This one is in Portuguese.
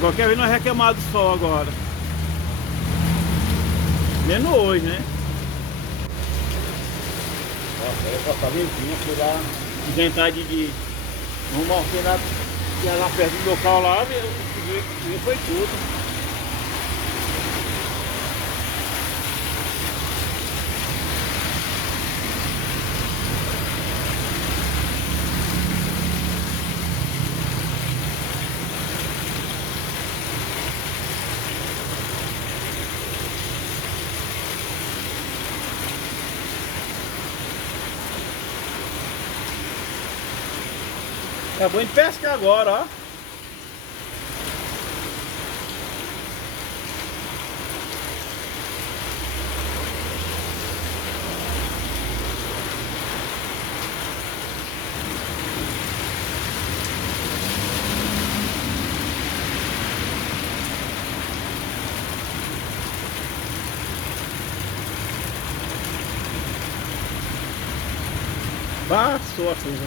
Qualquer vez nós requeimar do sol agora. Menos hoje, né? Ó, tá limpinho, fui lá inventar de uma oficina que ia lá perto do local lá, e foi tudo. Acabou de pescar agora, ó. Passou a coisa.